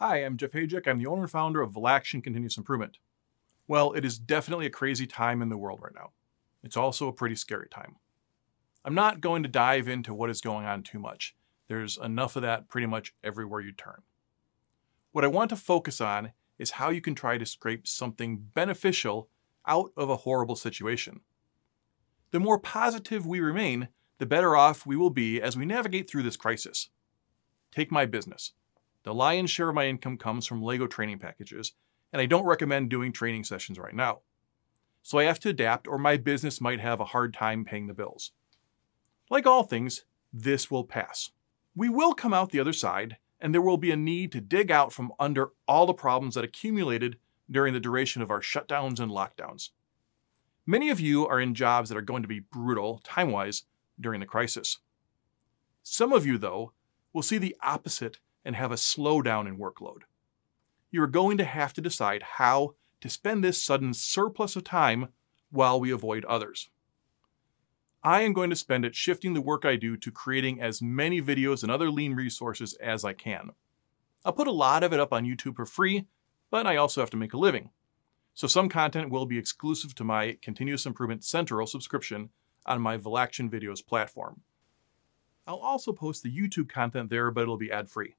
Hi, I'm Jeff Hajek. I'm the owner and founder of Velaction Continuous Improvement. Well, it is definitely a crazy time in the world right now. It's also a pretty scary time. I'm not going to dive into what is going on too much. There's enough of that pretty much everywhere you turn. What I want to focus on is how you can try to scrape something beneficial out of a horrible situation. The more positive we remain, the better off we will be as we navigate through this crisis. Take my business. The lion's share of my income comes from Lego training packages, and I don't recommend doing training sessions right now. So I have to adapt, or my business might have a hard time paying the bills. Like all things, this will pass. We will come out the other side, and there will be a need to dig out from under all the problems that accumulated during the duration of our shutdowns and lockdowns. Many of you are in jobs that are going to be brutal, time-wise, during the crisis. Some of you, though, will see the opposite and have a slowdown in workload. You are going to have to decide how to spend this sudden surplus of time while we avoid others. I am going to spend it shifting the work I do to creating as many videos and other lean resources as I can. I'll put a lot of it up on YouTube for free, but I also have to make a living. So some content will be exclusive to my Continuous Improvement Central subscription on my Velaction Videos platform. I'll also post the YouTube content there, but it'll be ad-free.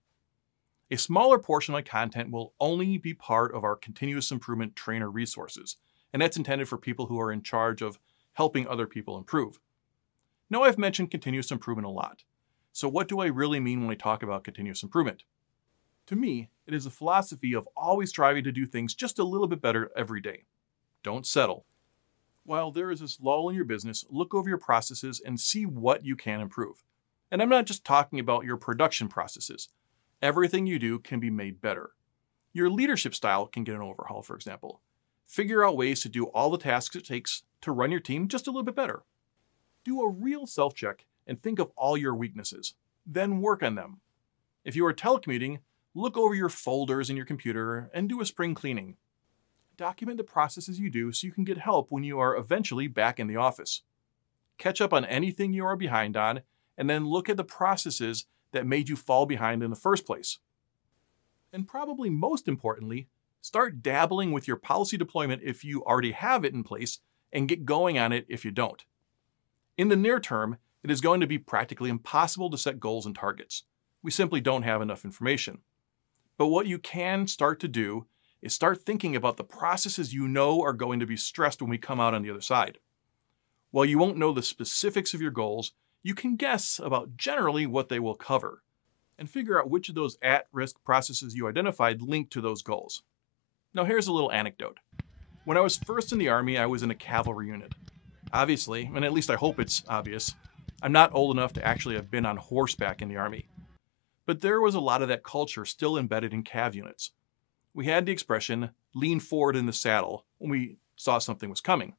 A smaller portion of my content will only be part of our continuous improvement trainer resources, and that's intended for people who are in charge of helping other people improve. Now, I've mentioned continuous improvement a lot. So what do I really mean when I talk about continuous improvement? To me, it is a philosophy of always striving to do things just a little bit better every day. Don't settle. While there is this lull in your business, look over your processes and see what you can improve. And I'm not just talking about your production processes. Everything you do can be made better. Your leadership style can get an overhaul, for example. Figure out ways to do all the tasks it takes to run your team just a little bit better. Do a real self-check and think of all your weaknesses. Then work on them. If you are telecommuting, look over your folders in your computer and do a spring cleaning. Document the processes you do so you can get help when you are eventually back in the office. Catch up on anything you are behind on, and then look at the processes that made you fall behind in the first place. And probably most importantly, start dabbling with your policy deployment if you already have it in place, and get going on it if you don't. In the near term, it is going to be practically impossible to set goals and targets. We simply don't have enough information. But what you can start to do is start thinking about the processes you know are going to be stressed when we come out on the other side. While you won't know the specifics of your goals, you can guess about generally what they will cover, and figure out which of those at-risk processes you identified link to those goals. Now here's a little anecdote. When I was first in the Army, I was in a cavalry unit. Obviously, and at least I hope it's obvious, I'm not old enough to actually have been on horseback in the Army. But there was a lot of that culture still embedded in cav units. We had the expression, lean forward in the saddle, when we saw something was coming.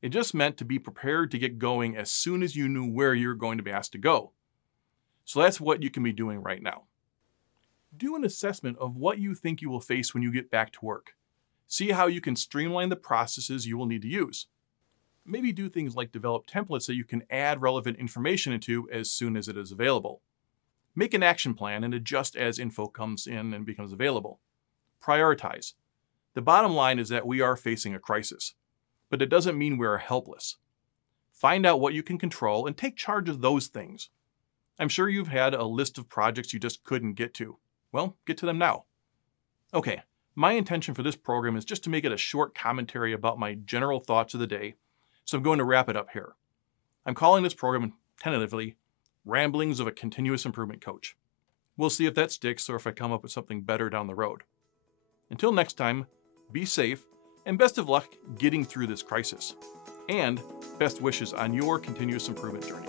It just meant to be prepared to get going as soon as you knew where you're going to be asked to go. So that's what you can be doing right now. Do an assessment of what you think you will face when you get back to work. See how you can streamline the processes you will need to use. Maybe do things like develop templates that you can add relevant information into as soon as it is available. Make an action plan and adjust as info comes in and becomes available. Prioritize. The bottom line is that we are facing a crisis. But it doesn't mean we are helpless. Find out what you can control and take charge of those things. I'm sure you've had a list of projects you just couldn't get to. Well, get to them now. Okay, my intention for this program is just to make it a short commentary about my general thoughts of the day, so I'm going to wrap it up here. I'm calling this program, tentatively, Ramblings of a Continuous Improvement Coach. We'll see if that sticks or if I come up with something better down the road. Until next time, be safe, and best of luck getting through this crisis. And best wishes on your continuous improvement journey.